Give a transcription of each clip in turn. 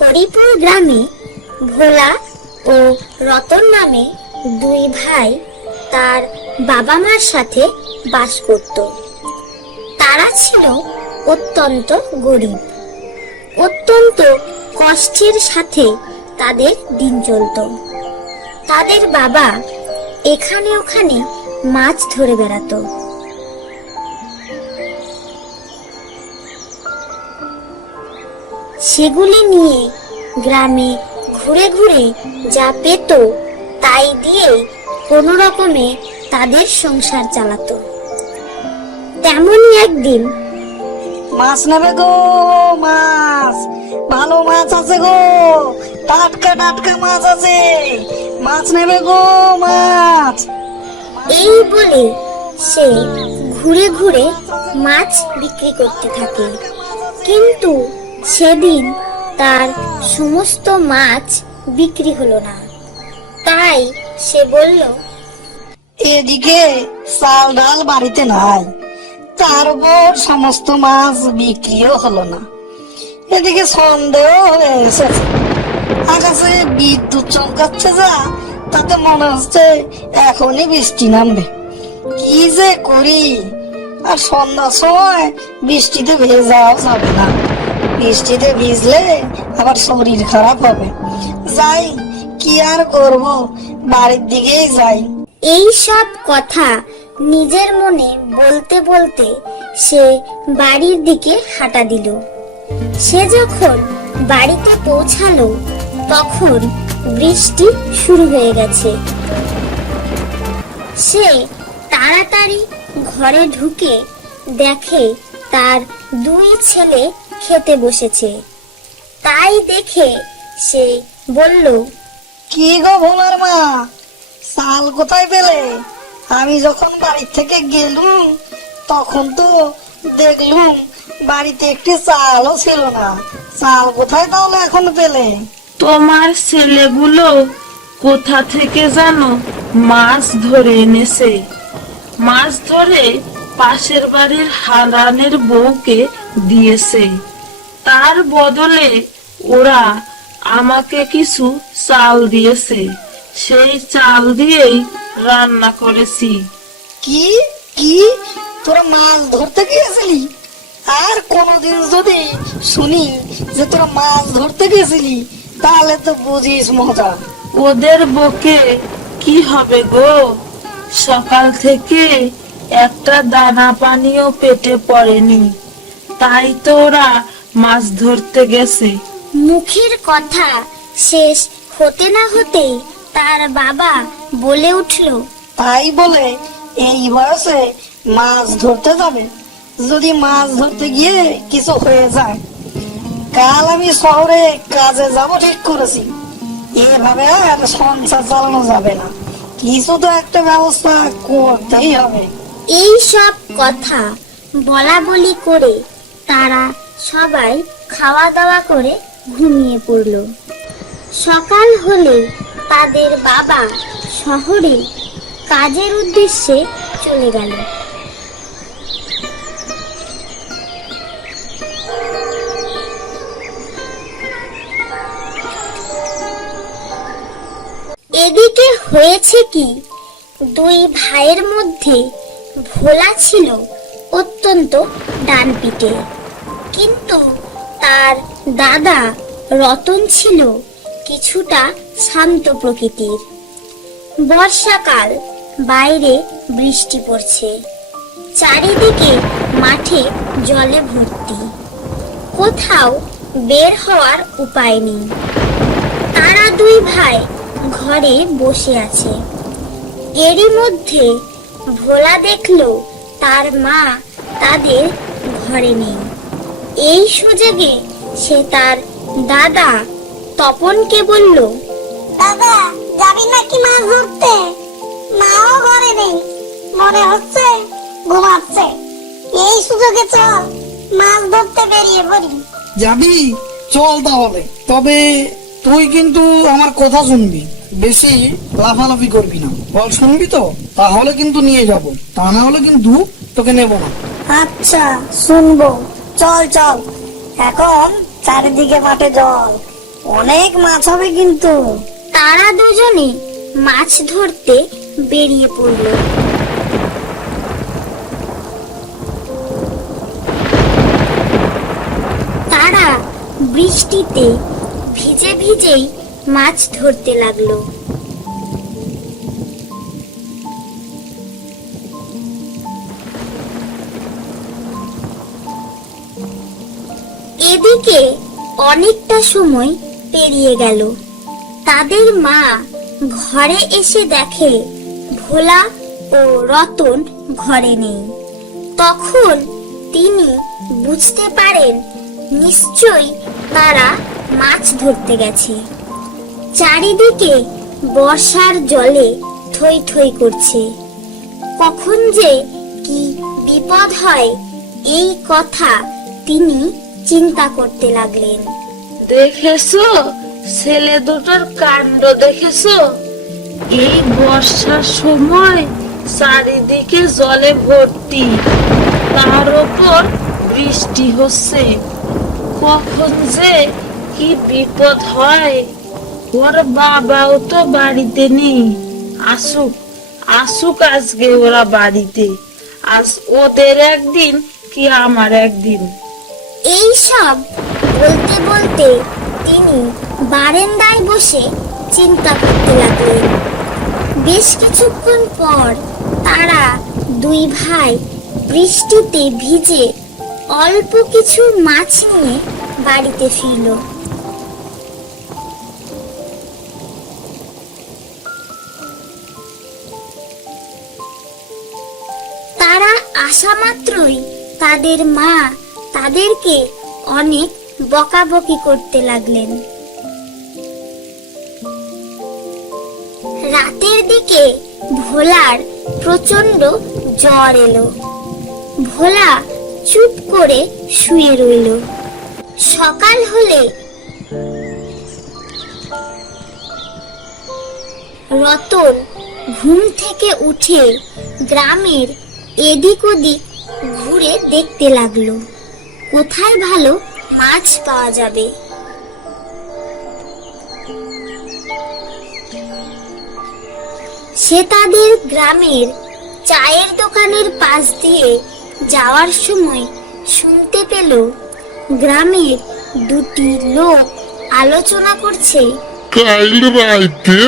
হরিপুর গ্রামে ভোলা ও রতন নামে দুই ভাই তার বাবা মার সাথে বাস করত। তারা ছিল অত্যন্ত গরিব। অত্যন্ত কষ্টের সাথে তাদের দিন চলত। তাদের বাবা এখানে ওখানে মাছ ধরে বেড়াতো। সেগুলি নিয়ে গ্রামে ঘুরে ঘুরে যা পেত তাই দিয়ে কোনো রকমে তাদের সংসার চালাতো। তেমনই একদিন, মাছ নেবে গো, মাছ, ভালো মাছ আছে গো, টাটকা টাটকা মাছ আছে, মাছ নেবে গো, মাছ। এই বলে সে ঘুরে ঘুরে মাছ বিক্রি করতে থাকে। কিন্তু সেদিন তার সমস্ত মাছ বিক্রি হলো না। তাই সে বলল, এদিকে চাল ডাল বাড়িতে নাই, তার উপর সমস্ত মাছ বিক্রিও হলো না। এদিকে সন্দেহ হয়ে এসেছে, আকাশে বিদ্যুৎ চমকাচ্ছে যা, তাতে মনে হচ্ছে এখনই বৃষ্টি নামবে। কি যে করি, আর সন্ধ্যার সময় বৃষ্টিতে ভেজাও যাবে না, বৃষ্টিতে ভিজলে আবার শরীর খারাপ হবে। যাই, কি আর করব, বাড়ির দিকেই যাই। এই সব কথা নিজের মনে বলতে বলতে সে বাড়ির দিকে হাঁটা দিল। সে যখন বাড়িতে পৌঁছালো তখন বৃষ্টি শুরু হয়ে গেছে। সে তাড়াতাড়ি ঘরে ঢুকে দেখে তার দুই ছেলে খেতে বসেছে। তাই দেখে সে বলল, কি গো ভোলার মা, চাল কোথায় পেলে? আমি যখন বাড়ি থেকে গেলুম তখন তো দেখলুম বাড়িতে একটি চালও ছিল না। চাল কোথায় তাহলে এখন পেলে? তোমার ছেলেগুলো কোথা থেকে জানো মাছ ধরে এনেছে। মাছ ধরে পাশের বাড়ির হারানের বউকে দিয়েছে। তার বদলে ওরা আমাকে কিছু চাল দিয়েছে। সেই চাল দিয়েই রান্না করেছি। কি কি, তোরা মাছ ধরতে গিয়েছিলি? আর কোনোদিন যদি শুনি যে তোরা মাছ ধরতে গেছিলি তাহলে তো বুঝিস মজা। ওদের বকে কি হবে গো, সকাল থেকে একটা দানা পানিও পেটে পড়েনি, তাই তো ওরা মাছ ধরতে গেছে। মুখের কথা শেষ হতে না হতেই তার বাবা বলে উঠল, তাই বলে এই বয়সে মাছ ধরতে যাবে? যদি মাছ ধরতে গিয়ে কিছু হয়ে যায়, কাল আমি শহরে কাজে যাব ঠিক করেছি। এভাবে আর সংসার চালানো যাবে না, কিছু তো একটা ব্যবস্থা করতেই হবে। এই সব কথা বলা বলি করে তারা সবাই খাওয়া দাওয়া করে ঘুমিয়ে পড়ল। সকাল হলে তাদের বাবা শহরে কাজের উদ্দেশ্যে চলে গেল। এদিকে হয়েছে কি, দুই ভাইয়ের মধ্যে ভোলা ছিল অত্যন্ত ডানপিটে, কিন্তু তার দাদা রতন ছিল কিছুটা শান্ত প্রকৃতির। বর্ষাকাল, বাইরে বৃষ্টি পড়ছে, চারিদিকে মাঠে জলে ভর্তি, কোথাও বের হওয়ার উপায় নেই। তারা দুই ভাই ঘরে বসে আছে। এরই মধ্যে ভোলা দেখলো তার মা তাদের ঘরে নেই। এই সুযোগে সে তার দাদা তপনকে বলল, দাদা, যাবি নাকি মাছ ধরতে? মাও ঘরে নেই, মনে হচ্ছে ঘুমাচ্ছে। এই সুযোগে চল মাছ ধরতে বেরিয়ে পড়ি। যাবি? চল তাহলে, তবে তুই কিন্তু আমার কথা শুনবি, বেশি লাফালাফি করবি না। বল শুনবি তো? তাহলে কিন্তু নিয়ে যাব, তা না হলে কিন্তু তোকে নেব না। আচ্ছা, শুনবো। চল চল, এখন চারিদিকে মাঠে জল, অনেক মাছ হবে কিন্তু। তারা দুজনে মাছ ধরতে বেরিয়ে পড়ল। তারা বৃষ্টিতে ভিজে ভিজেই মাছ ধরতে লাগলো। এদিকে অনেকটা সময় পেরিয়ে গেল। তাদের মা ঘরে এসে দেখে ভোলা ও রতন ঘরে নেই। তখন তিনি বুঝতে পারেন নিশ্চয়ই তারা মাছ ধরতে গেছে। চারিদিকে বর্ষার জলে থই থই করছে। কখন যে কি বিপদ হয় এই কথা তিনি চিন্তা করতে লাগলেন। দেখেছো ছেলে দুটোর কাণ্ড দেখেছো? এই বর্ষার সময় চারিদিকে জলে ভর্তি, তার উপর বৃষ্টি হচ্ছে। কখন যে কি বিপদ হয়। ওর বাবাও তো বাড়িতে নেই। আসুক আসুক আজকে ওরা বাড়িতে। আজ ওদের একদিন কি আমার একদিন। এই সব বলতে বলতে তিনি বারান্দায় বসে চিন্তা করতে লাগলেন। বেশ কিছুক্ষণ পর তারা দুই ভাই বৃষ্টিতে ভিজে অল্প কিছু মাছ নিয়ে বাড়িতে ফিরল। তারা আসা মাত্রই তাদের মা তাদেরকে অনেক বকাবকি করতে লাগলেন। রাতের দিকে ভোলার প্রচন্ড জ্বর এলো। ভোলা চুপ করে শুয়ে রইল। সকাল হলে রতন ঘুম থেকে উঠে গ্রামের এদিক ওদিক ঘুরে দেখতে লাগলো কোথায় ভালো মাছ পাওয়া যাবে। সে তাদের গ্রামের চায়ের দোকানের পাশ দিয়ে যাওয়ার সময় শুনতে পেল গ্রামের দুটি লোক আলোচনা করছে। কাইল রাইতে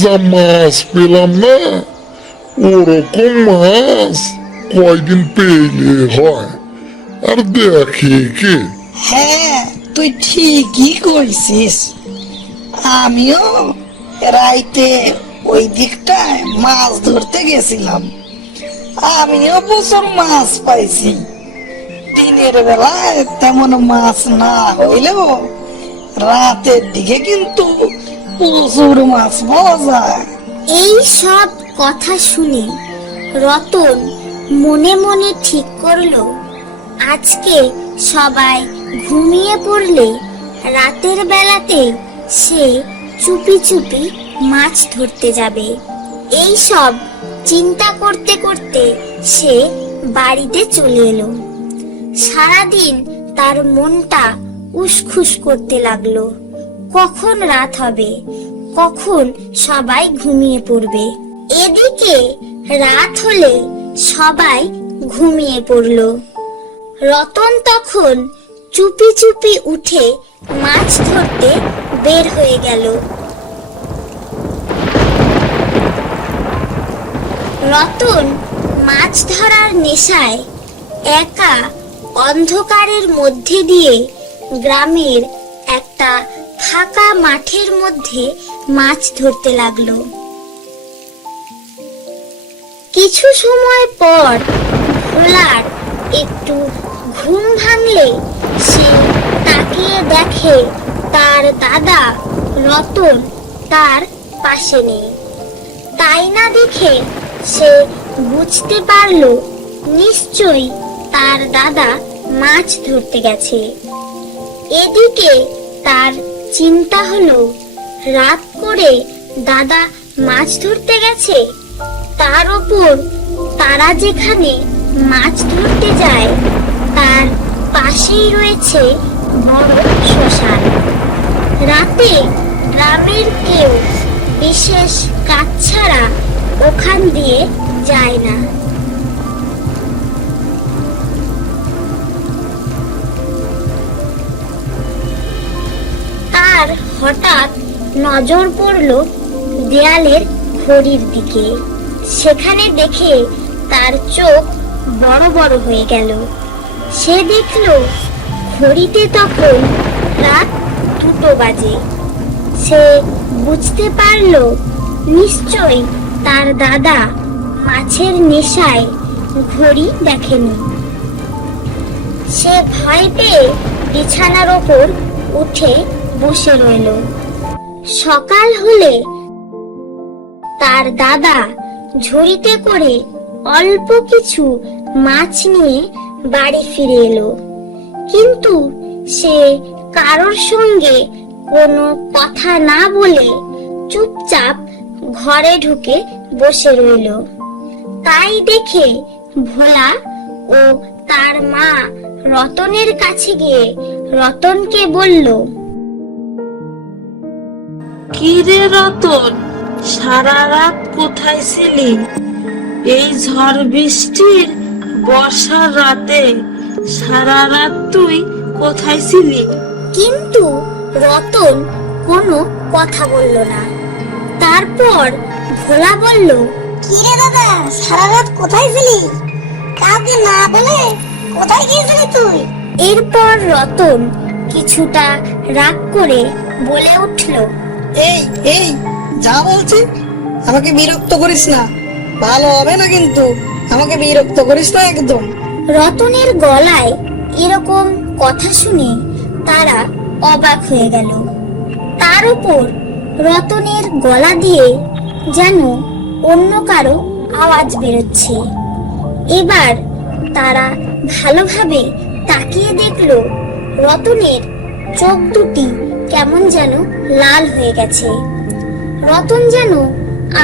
যা মাছ পেলাম না, ওরকম মাছ কয়দিন পেলে হয় আর দেখে কে। হ্যাঁ, তুই ঠিকই কইছিস। আমিও রাইতে ওই দিকটায় মাছ ধরতে গেছিলাম। আমিও প্রচুর মাছ পাইছি। দিনের বেলায় তেমন মাছ না হইলেও রাতের দিকে কিন্তু প্রচুর মাছ পাওয়া যায়। এই সব কথা শুনে রতন মনে মনে ঠিক করলো আজকে সবাই ঘুমিয়ে পড়লে রাতের বেলাতে সে চুপি চুপি মাছ ধরতে যাবে। এই সব চিন্তা করতে করতে সে বাড়িতে চলে এলো। সারাদিন তার মনটা উসখুস করতে লাগলো। কখন রাত হবে, কখন সবাই ঘুমিয়ে পড়বে। এদিকে রাত হলে সবাই ঘুমিয়ে পড়ল। রতন তখন চুপি চুপি উঠে মাছ ধরতে বের হয়ে গেল। রতন মাছ ধরার নেশায় একা অন্ধকারের মধ্যে দিয়ে গ্রামের একটা ফাঁকা মাঠের মধ্যে মাছ ধরতে লাগলো। কিছু সময় পর ভোলার একটু ঘুম ভাঙলে সে তাকিয়ে দেখে তার দাদা রতন তার পাশে নেই। তাই না দেখে সে বুঝতে পারলো নিশ্চয়ই তার দাদা মাছ ধরতে গেছে। এদিকে তার চিন্তা হলো রাত করে দাদা মাছ ধরতে গেছে, তার উপর তারা যেখানে মাছ ধরতে যায় তার পাশেই রয়েছে বড় শ্মশান। রাতে গ্রামের কেউ বিশেষ কাজ ছাড়া ওখান দিয়ে যায় না। তার হঠাৎ নজর পড়ল দেয়ালের ঘড়ির দিকে। সেখানে দেখে তার চোখ বড় বড় হয়ে গেল। সে দেখল ঘড়িতে তখন রাত 2টো বাজে। সে বুঝতে পারল নিশ্চয়ই তার দাদা মাছের নেশায় ঘড়ি দেখেনি। সে ভয় পেয়ে বিছানার ওপর উঠে বসে রইল। সকাল হলে তার দাদা ঝুড়িতে করে অল্প কিছু মাছ নিয়ে বাড়ি ফিরে এলো, কিন্তু সে কারোর সঙ্গে কোনো কথা না বলে চুপচাপ ঘরে ঢুকে বসে রইল। তাই দেখে ভোলা ও তার মা রতনের কাছে গিয়ে রতনকে বলল, কি রে রতন, সারা রাত কোথায় ছিলি? এই ঝড় বৃষ্টির বর্ষার রাতে সারা রাত তুই কোথায় ছিলি? কিন্তু রতন কোনো কথা বলল না। তারপর ভোলা বলল, কি রে দাদা, সারা রাত কোথায় ছিলি? কাউকে না বলে কোথায় গিয়েছিলি তুই? এরপর রতন কিছুটা রাগ করে বলে উঠল, এই এই যা বলছি, আমাকে বিরক্ত করিস না, ভালো হবে না কিন্তু। আমাকে বিরক্ত করিস না একদম। রতনের গলায় এরকম কথা শুনে তারা অবাক হয়ে গেল। তার উপর রতনের গলা দিয়ে যেন অন্য কারো আওয়াজ বেরোচ্ছে। এবার তারা ভালোভাবে তাকিয়ে দেখলো রতনের চোখ দুটি কেমন যেন লাল হয়ে গেছে। রতন যেন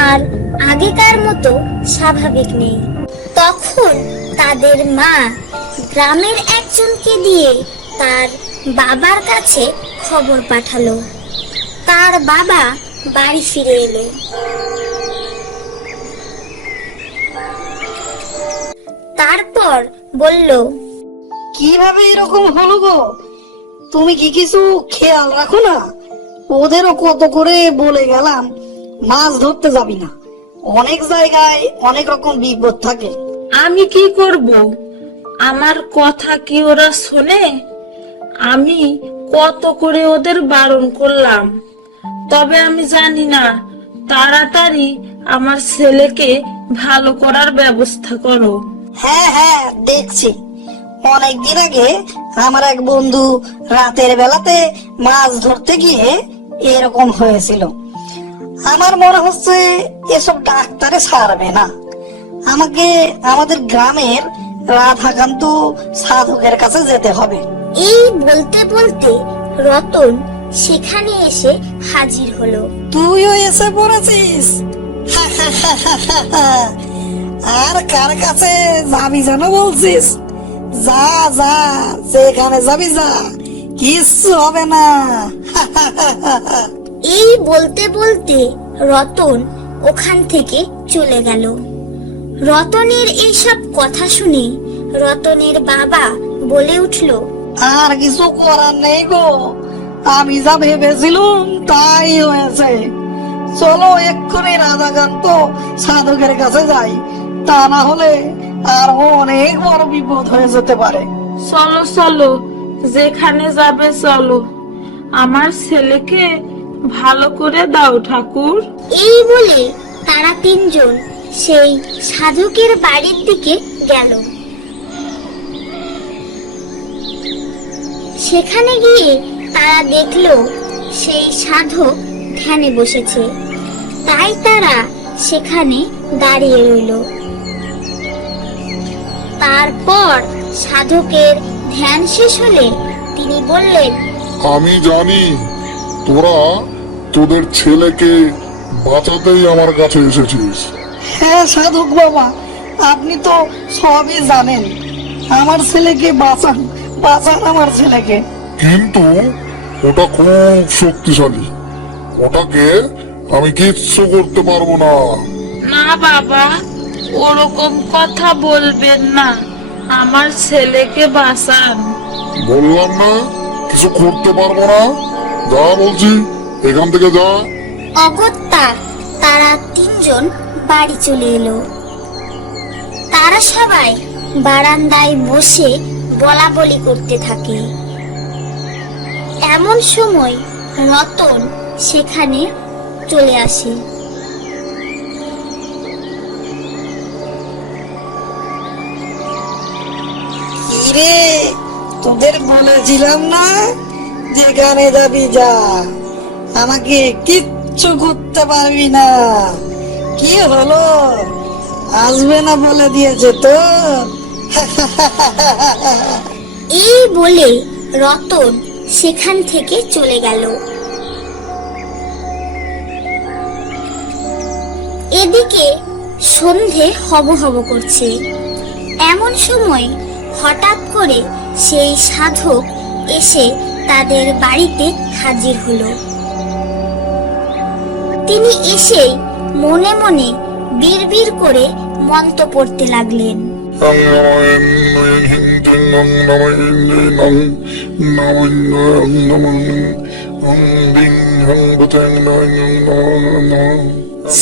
আর আগেকার মতো স্বাভাবিক নেই। তখন তাদের মা গ্রামের একজনকে দিয়ে তার বাবার কাছে খবর পাঠালো। তার বাবা বাড়ি ফিরে এলো। তারপর বলল, কিভাবে এরকম হলো গো? তুমি কি কিছু খেয়াল রাখো না? ওদেরও কত করে বলে গেলাম মাছ ধরতে যাবি না, অনেক জায়গায় অনেক রকম বিপদ থাকে। আমি কি করব? আমার কথা কি ওরা শোনে? আমি কত করে ওদের বারণ করলাম, তবে আমি জানি না। তাড়াতাড়ি আমার ছেলেকে ভালো করার ব্যবস্থা করো। হ্যাঁ হ্যাঁ, দেখছি। অনেকদিন আগে আমার এক বন্ধু রাতের বেলাতে মাছ ধরতে গিয়ে এরকম হয়েছিল। আমার মনে হচ্ছে এসব ডাক্তারে ছাড়বে না। আমাকে আমাদের গ্রামের রাধাকান্ত সাধকের কাছে যেতে হবে। এই বলতে বলতে রতন সেখানে এসে হাজির হলো। তুইও এসে পড়েছিস? আর কার কাছে যাবি যেন বলছিস? যা যা, যেখানে যাবি যা, কিচ্ছু হবে না। এই বলতে বলতে রতন ওখান থেকে চলে গেল। রতনের এইসব কথা শুনে রতনের বাবা বলে উঠল, আর কিছু করার নেই গো, আমি যা ভেবেছিলাম তাই হয়েছে। চলো এক্ষুনি রাধাকান্ত সাধকের কাছে যাই, তা না হলে আর অনেক বড় বিপদ হয়ে যেতে পারে। চলো চলো, যেখানে যাবে চলো। আমার ছেলেকে ভালো করে দাও ঠাকুর। এই বলে তারা তিনজন সেই সাধকের বাড়ির দিকে গেল। সেখানে গিয়ে তারা দেখলো সেই সাধক ধ্যানে বসেছে। তাই তারা সেখানে দাঁড়িয়ে রইল। তারপর সাধকের ধ্যান শেষ হলে তিনি বললেন, আমি জানি তোরা তোদের ছেলেকে বাঁচাতেই আমার কাছে এসেছিস। হ্যাঁ সাধক বাবা, আপনি তো সবই জানেন। আমার ছেলেকে বাঁচান, বাঁচান আমার ছেলেকে। কিন্তু ওটা খুব শক্তিশালী, ওটাকে আমি কিচ্ছু করতে পারবো না। না বাবা, ওরকম কথা বলবেন না, আমার ছেলেকে বাঁচান। বললাম না কিছু করতে পারবো না, যা বলছি এখান থেকে যা। অগত্যা তারা তিনজন বাড়ি চলে এলো। তারা সবাই বারান্দায় বসে বলা বলি করতে থাকে। এমন সময় রতন সেখানে চলে আসে। কিরে, তোদের বলেছিলাম না যেখানে যাবি যা, আমাকে কিচ্ছু করতে পারবি না। কি হলো, আসবে না বলে দিয়েছে তো? এই বলে রতন সেখান থেকে চলে গেল। এদিকে সন্ধে হব হব করছে। এমন সময় হঠাৎ করে সেই সাধক এসে তাদের বাড়িতে হাজির হলো। তিনি এসেই মনে মনে বিড়বিড় করে মন্ত্র পড়তে লাগলেন।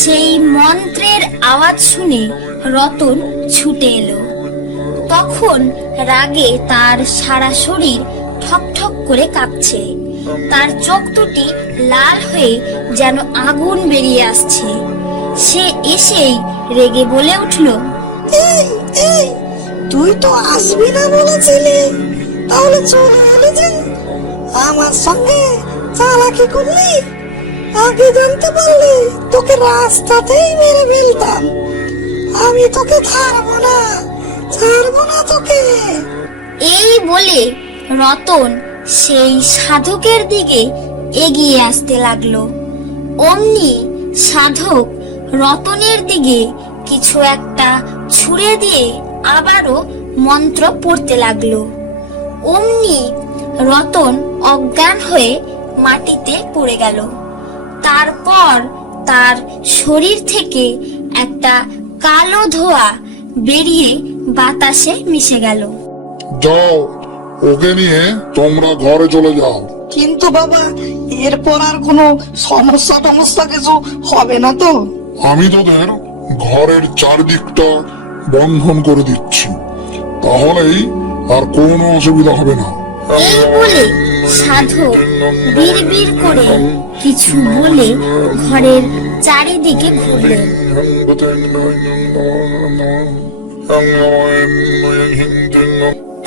সেই মন্ত্রের আওয়াজ শুনে রতন ছুটে এলো। তখন রাগে তার সারা শরীর ঠকঠক করে কাঁপছে। তার চোখ দুটি লাল হয়ে যেন আগুন বেরিয়ে আসছে। সে এসেই রেগে বলে উঠল, এই এই, তুই তো আসবি না বলেছিলি, তাহলে চলে এলি যে? আমার সঙ্গে চালাকি করলি? আগে জানতে পারলে তোকে রাস্তাতেই মেরে ফেলতাম। আমি তোকে ছাড়বো না, ছাড়বো না তোকে। এই বলে রতন সেই সাধকের দিকে এগিয়ে আসতে লাগলো। অমনি সাধক রতনের দিকে কিছু একটা ছুঁড়ে দিয়ে আবারও মন্ত্র পড়তে লাগলো। অমনি রতন অজ্ঞান হয়ে মাটিতে পড়ে গেল। তারপর তার শরীর থেকে একটা কালো ধোঁয়া বেরিয়ে বাতাসে মিশে গেল। যাও, ওকে নিয়ে তোমরা ঘরে চলে যাও। কিন্তু বাবা, এরপর আর কোনো সমস্যা টমস্যা কিছু হবে না তো? আমি তোদের ঘরের চারদিকটা বন্ধন করে দিচ্ছি, তাহলেই আর কোনো অসুবিধা হবে না। এই বলে সাধক বিড়বিড় করে কিছু বলে ঘরের চারিদিকে ঘুরলেন।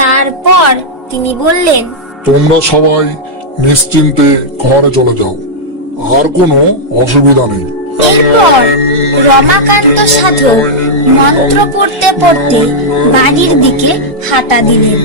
তারপর তিনি বললেন, তোমরা সবাই নিশ্চিন্তে ঘরে চলে যাও, আর কোনো অসুবিধা নেই। এরপর রমাকান্ত সাধক মন্ত্র পড়তে পড়তে বাড়ির দিকে হাঁটা দিলেন।